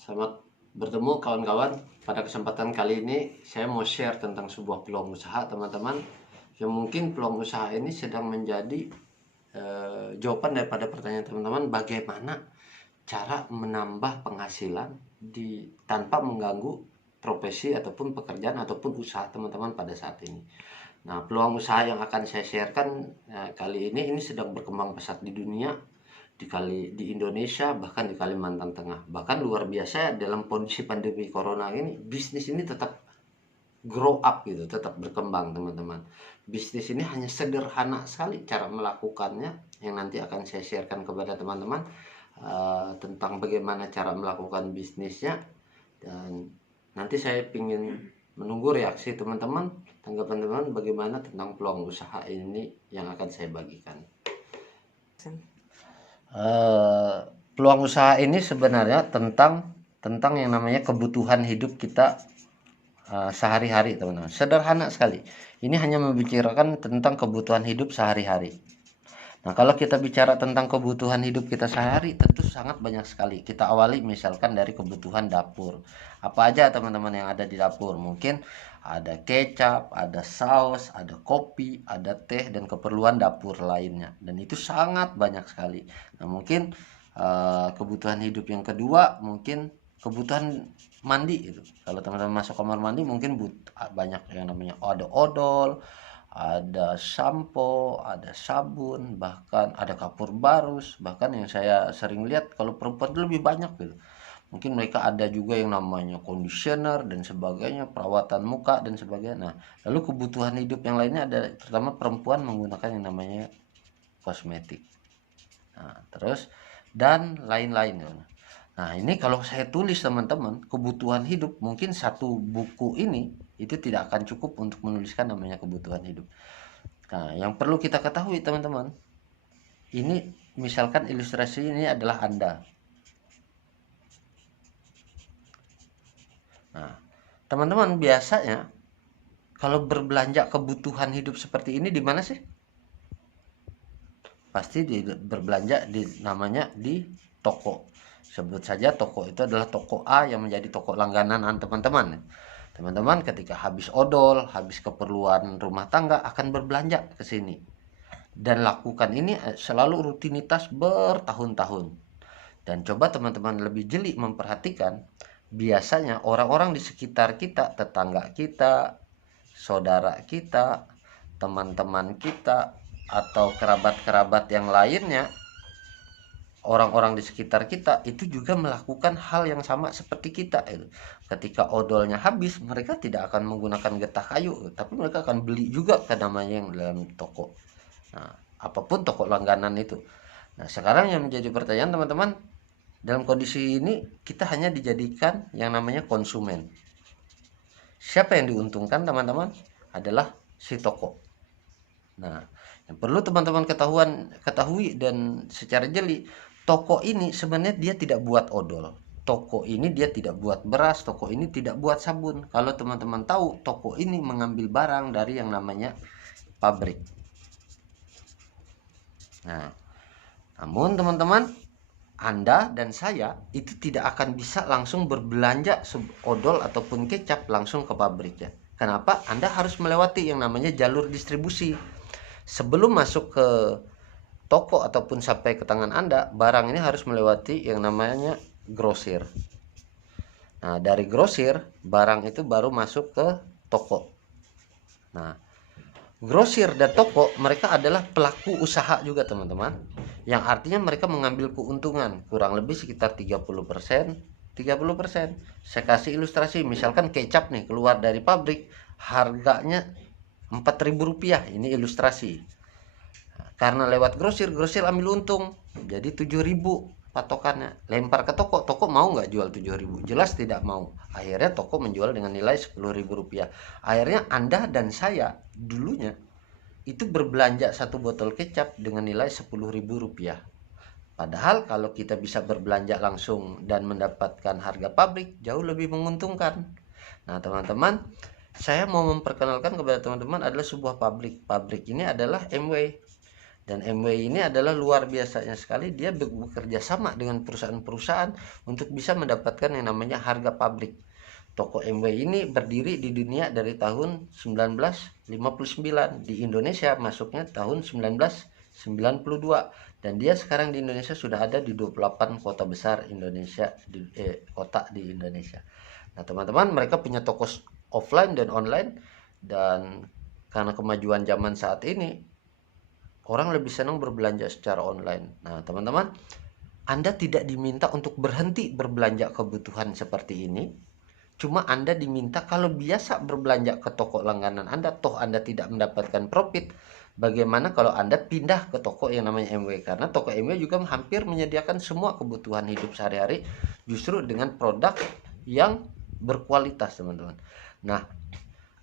Selamat bertemu kawan-kawan. Pada kesempatan kali ini saya mau share tentang sebuah peluang usaha teman-teman. Yang mungkin peluang usaha ini sedang menjadi jawaban daripada pertanyaan teman-teman, bagaimana cara menambah penghasilan tanpa mengganggu profesi ataupun pekerjaan ataupun usaha teman-teman pada saat ini. Nah, peluang usaha yang akan saya sharekan kali ini sedang berkembang pesat di dunia, di Indonesia, bahkan di Kalimantan Tengah. Bahkan luar biasa, dalam kondisi pandemi corona ini, bisnis ini tetap grow up gitu, tetap berkembang teman-teman. Bisnis ini hanya sederhana sekali cara melakukannya, yang nanti akan saya sharekan kepada teman-teman tentang bagaimana cara melakukan bisnisnya. Dan nanti saya ingin menunggu reaksi teman-teman, tanggapan teman-teman bagaimana tentang peluang usaha ini yang akan saya bagikan. Peluang usaha ini sebenarnya tentang yang namanya kebutuhan hidup kita sehari-hari teman-teman. Sederhana sekali. Ini hanya membicarakan tentang kebutuhan hidup sehari-hari. Nah, kalau kita bicara tentang kebutuhan hidup kita sehari, tentu sangat banyak sekali. Kita awali misalkan dari kebutuhan dapur. Apa aja teman-teman yang ada di dapur? Mungkin ada kecap, ada saus, ada kopi, ada teh, dan keperluan dapur lainnya. Dan itu sangat banyak sekali. Nah, mungkin kebutuhan hidup yang kedua, mungkin kebutuhan mandi itu. Kalau teman-teman masuk kamar mandi, mungkin banyak yang namanya ada odol, ada sampo, ada sabun, bahkan ada kapur barus. Bahkan yang saya sering lihat kalau perempuan itu lebih banyak gitu. Mungkin mereka ada juga yang namanya conditioner dan sebagainya, perawatan muka dan sebagainya. Nah, lalu kebutuhan hidup yang lainnya ada, terutama perempuan menggunakan yang namanya kosmetik. Nah, terus dan lain-lain. Nah, ini kalau saya tulis teman-teman, kebutuhan hidup, mungkin satu buku ini itu tidak akan cukup untuk menuliskan namanya kebutuhan hidup. Nah, yang perlu kita ketahui teman-teman, ini misalkan ilustrasi ini adalah Anda. Nah, teman-teman biasanya kalau berbelanja kebutuhan hidup seperti ini di mana sih? Pasti berbelanja namanya di toko. Sebut saja toko itu adalah toko A yang menjadi toko langganan teman-teman. Teman-teman ketika habis odol, habis keperluan rumah tangga akan berbelanja ke sini. Dan lakukan ini selalu rutinitas bertahun-tahun. Dan coba teman-teman lebih jeli memperhatikan, biasanya orang-orang di sekitar kita, tetangga kita, saudara kita, teman-teman kita, atau kerabat-kerabat yang lainnya, orang-orang di sekitar kita itu juga melakukan hal yang sama seperti kita. Ketika odolnya habis, mereka tidak akan menggunakan getah kayu, tapi mereka akan beli juga ke namanya yang dalam toko. Nah, apapun toko langganan itu. Nah, sekarang yang menjadi pertanyaan teman-teman, dalam kondisi ini kita hanya dijadikan yang namanya konsumen. Siapa yang diuntungkan teman-teman? Adalah si toko. Nah, yang perlu teman-teman ketahui dan secara jeli, toko ini sebenarnya dia tidak buat odol. Toko ini dia tidak buat beras, toko ini tidak buat sabun. Kalau teman-teman tahu, toko ini mengambil barang dari yang namanya pabrik. Nah, namun teman-teman, Anda dan saya itu tidak akan bisa langsung berbelanja odol ataupun kecap langsung ke pabrik ya. Kenapa? Anda harus melewati yang namanya jalur distribusi. Sebelum masuk ke toko ataupun sampai ke tangan Anda, barang ini harus melewati yang namanya grosir. Nah, dari grosir, barang itu baru masuk ke toko. Nah, grosir dan toko mereka adalah pelaku usaha juga teman-teman, yang artinya mereka mengambil keuntungan kurang lebih sekitar 30%. Saya kasih ilustrasi, misalkan kecap nih keluar dari pabrik harganya Rp4.000, ini ilustrasi. Karena lewat grosir ambil untung jadi 7.000 patokannya, lempar ke toko. Toko mau nggak jual 7.000? Jelas tidak mau. Akhirnya toko menjual dengan nilai Rp10.000. Akhirnya Anda dan saya dulunya itu berbelanja satu botol kecap dengan nilai Rp10.000. Padahal kalau kita bisa berbelanja langsung dan mendapatkan harga pabrik, jauh lebih menguntungkan. Nah teman-teman, saya mau memperkenalkan kepada teman-teman adalah sebuah pabrik. Pabrik ini adalah MW. Dan MW ini adalah luar biasanya sekali, dia bekerja sama dengan perusahaan-perusahaan untuk bisa mendapatkan yang namanya harga pabrik. Toko MW ini berdiri di dunia dari tahun 1959, di Indonesia masuknya tahun 1992, dan dia sekarang di Indonesia sudah ada di 28 kota besar Indonesia, kota di Indonesia. Nah teman-teman, mereka punya toko offline dan online, dan karena kemajuan zaman saat ini, orang lebih senang berbelanja secara online. Nah teman-teman, Anda tidak diminta untuk berhenti berbelanja kebutuhan seperti ini. Cuma Anda diminta kalau biasa berbelanja ke toko langganan Anda, toh Anda tidak mendapatkan profit. Bagaimana kalau Anda pindah ke toko yang namanya MW? Karena toko MW juga hampir menyediakan semua kebutuhan hidup sehari-hari, justru dengan produk yang berkualitas, teman-teman. Nah,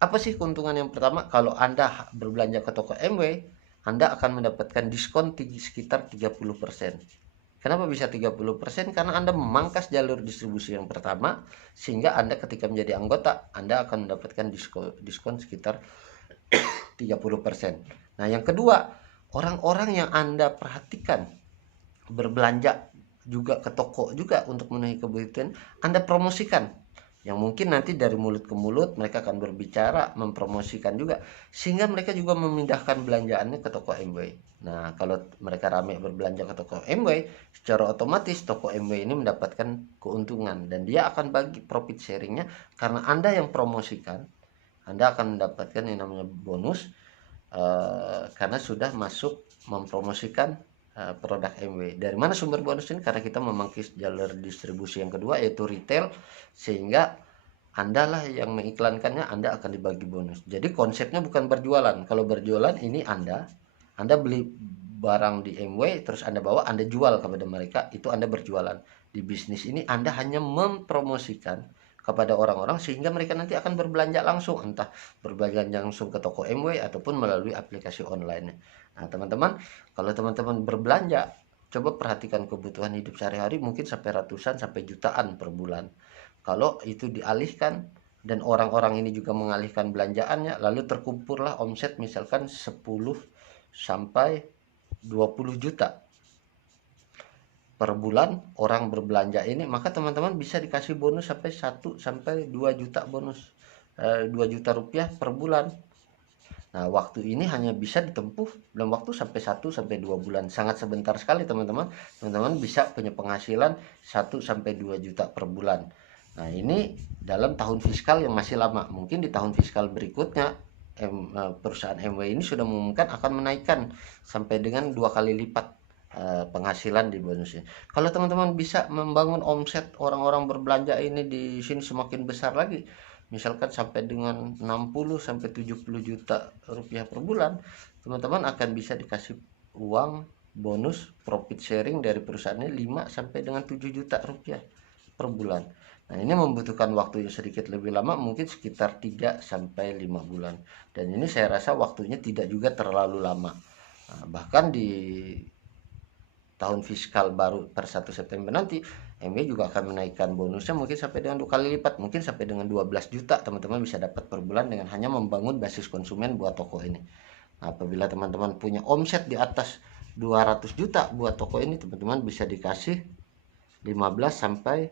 apa sih keuntungan yang pertama? Kalau Anda berbelanja ke toko MW, Anda akan mendapatkan diskon sekitar 30%. Kenapa bisa 30%? Karena Anda memangkas jalur distribusi yang pertama, sehingga Anda ketika menjadi anggota, Anda akan mendapatkan diskon sekitar 30%. Nah, yang kedua, orang-orang yang Anda perhatikan berbelanja juga ke toko juga untuk memenuhi kebutuhan, Anda promosikan. Yang mungkin nanti dari mulut ke mulut mereka akan berbicara, mempromosikan juga, sehingga mereka juga memindahkan belanjaannya ke toko MW. Nah, kalau mereka ramai berbelanja ke toko MW, secara otomatis toko MW ini mendapatkan keuntungan, dan dia akan bagi profit sharingnya. Karena Anda yang promosikan, Anda akan mendapatkan yang namanya bonus, karena sudah masuk mempromosikan produk MW. Dari mana sumber bonus ini? Karena kita memangkis jalur distribusi yang kedua, yaitu retail, sehingga Anda lah yang mengiklankannya, Anda akan dibagi bonus. Jadi konsepnya bukan berjualan. Kalau berjualan ini Anda beli barang di MW, terus Anda bawa, Anda jual kepada mereka, itu Anda berjualan. Di bisnis ini Anda hanya mempromosikan kepada orang-orang, sehingga mereka nanti akan berbelanja langsung, entah berbelanja langsung ke toko MW ataupun melalui aplikasi online. Nah teman-teman, kalau teman-teman berbelanja, coba perhatikan kebutuhan hidup sehari-hari, mungkin sampai ratusan sampai jutaan per bulan. Kalau itu dialihkan dan orang-orang ini juga mengalihkan belanjaannya, lalu terkumpullah omset misalkan 10 sampai 20 juta per bulan orang berbelanja ini, maka teman-teman bisa dikasih bonus sampai 1 sampai 2 juta bonus, 2 juta rupiah per bulan. Nah, waktu ini hanya bisa ditempuh dalam waktu sampai 1 sampai 2 bulan. Sangat sebentar sekali, teman-teman. Teman-teman bisa punya penghasilan 1 sampai 2 juta per bulan. Nah, ini dalam tahun fiskal yang masih lama. Mungkin di tahun fiskal berikutnya perusahaan MW ini sudah mengumumkan akan menaikkan sampai dengan 2 kali lipat penghasilan di bonusnya. Kalau teman-teman bisa membangun omset orang-orang berbelanja ini di sini semakin besar lagi, misalkan sampai dengan 60 sampai 70 juta rupiah per bulan, teman-teman akan bisa dikasih uang bonus profit sharing dari perusahaannya 5 sampai dengan 7 juta rupiah per bulan. Nah, ini membutuhkan waktu yang sedikit lebih lama, mungkin sekitar 3 sampai 5 bulan. Dan ini saya rasa waktunya tidak juga terlalu lama. Nah, bahkan di tahun fiskal baru per 1 September nanti, MW juga akan menaikkan bonusnya mungkin sampai dengan 2 kali lipat, mungkin sampai dengan 12 juta teman-teman bisa dapat per bulan dengan hanya membangun basis konsumen buat toko ini. Nah, apabila teman-teman punya omset di atas 200 juta buat toko ini, teman-teman bisa dikasih 15 sampai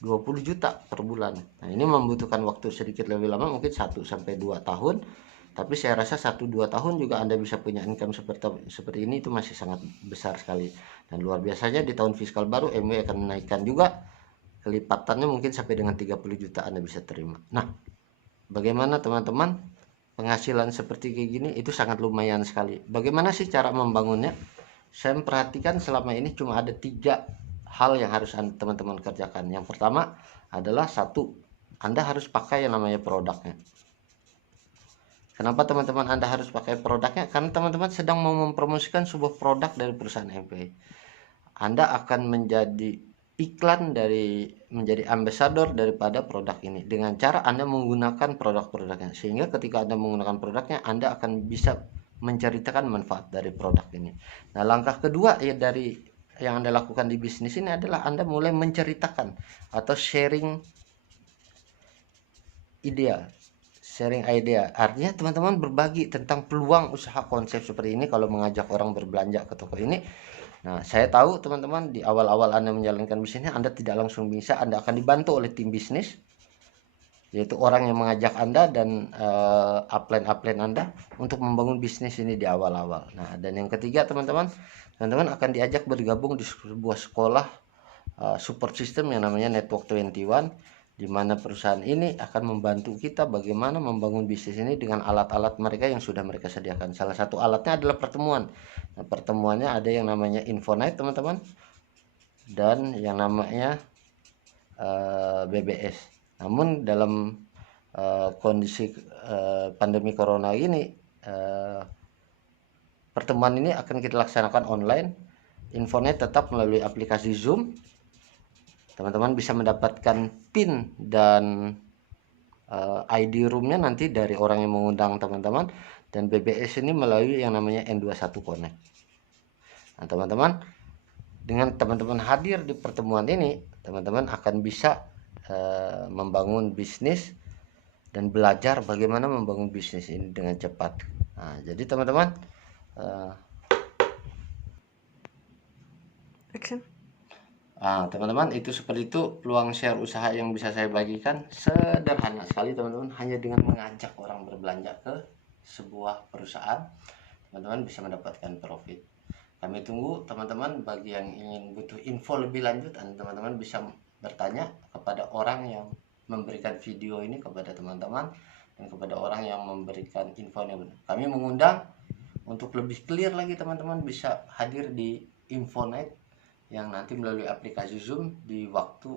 20 juta per bulan. Nah, ini membutuhkan waktu sedikit lebih lama, mungkin 1 sampai 2 tahun. Tapi saya rasa 1-2 tahun juga Anda bisa punya income seperti ini, itu masih sangat besar sekali. Dan luar biasanya di tahun fiskal baru MW akan menaikkan juga, kelipatannya mungkin sampai dengan 30 juta Anda bisa terima. Nah, bagaimana teman-teman? Penghasilan seperti kayak gini itu sangat lumayan sekali. Bagaimana sih cara membangunnya? Saya perhatikan selama ini cuma ada 3 hal yang harus teman-teman kerjakan. Yang pertama adalah 1, Anda harus pakai yang namanya produknya. Kenapa teman-teman Anda harus pakai produknya? Karena teman-teman sedang mau mempromosikan sebuah produk dari perusahaan MW. Anda akan menjadi iklan menjadi ambasador daripada produk ini dengan cara Anda menggunakan produk-produknya, sehingga ketika Anda menggunakan produknya, Anda akan bisa menceritakan manfaat dari produk ini. Nah, langkah kedua ya dari yang Anda lakukan di bisnis ini adalah Anda mulai menceritakan atau sharing ideal, sharing idea. Artinya teman-teman berbagi tentang peluang usaha konsep seperti ini kalau mengajak orang berbelanja ke toko ini. Nah, saya tahu teman-teman di awal-awal Anda menjalankan bisnisnya, Anda tidak langsung bisa, Anda akan dibantu oleh tim bisnis, yaitu orang yang mengajak Anda dan upline-upline Anda untuk membangun bisnis ini di awal-awal. Nah, dan yang ketiga teman-teman akan diajak bergabung di sebuah sekolah support system yang namanya Network 21, di mana perusahaan ini akan membantu kita bagaimana membangun bisnis ini dengan alat-alat mereka yang sudah mereka sediakan. Salah satu alatnya adalah pertemuan. Nah, pertemuannya ada yang namanya Infonight teman-teman, dan yang namanya BBS. Namun dalam kondisi pandemi corona ini, pertemuan ini akan kita laksanakan online. Infonet tetap melalui aplikasi Zoom. Teman-teman bisa mendapatkan PIN dan ID roomnya nanti dari orang yang mengundang teman-teman, dan BBS ini melalui yang namanya N21 Connect. Nah, teman-teman, dengan teman-teman hadir di pertemuan ini, teman-teman akan bisa membangun bisnis dan belajar bagaimana membangun bisnis ini dengan cepat. Nah, jadi teman-teman, teman-teman, itu seperti itu peluang share usaha yang bisa saya bagikan. Sederhana sekali teman-teman, hanya dengan mengajak orang berbelanja ke sebuah perusahaan, teman-teman bisa mendapatkan profit. Kami tunggu teman-teman, bagi yang ingin butuh info lebih lanjut, teman-teman bisa bertanya kepada orang yang memberikan video ini kepada teman-teman dan kepada orang yang memberikan info yang benar. Kami mengundang untuk lebih clear lagi teman-teman bisa hadir di Infonight yang nanti melalui aplikasi Zoom di waktu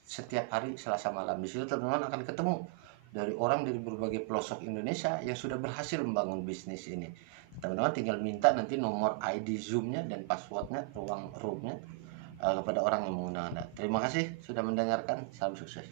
setiap hari Selasa malam. Di situ teman-teman akan ketemu dari orang dari berbagai pelosok Indonesia yang sudah berhasil membangun bisnis ini. Teman-teman tinggal minta nanti nomor ID Zoom-nya dan passwordnya, ruang room-nya kepada orang yang mengundang Anda. Terima kasih sudah mendengarkan. Salam sukses.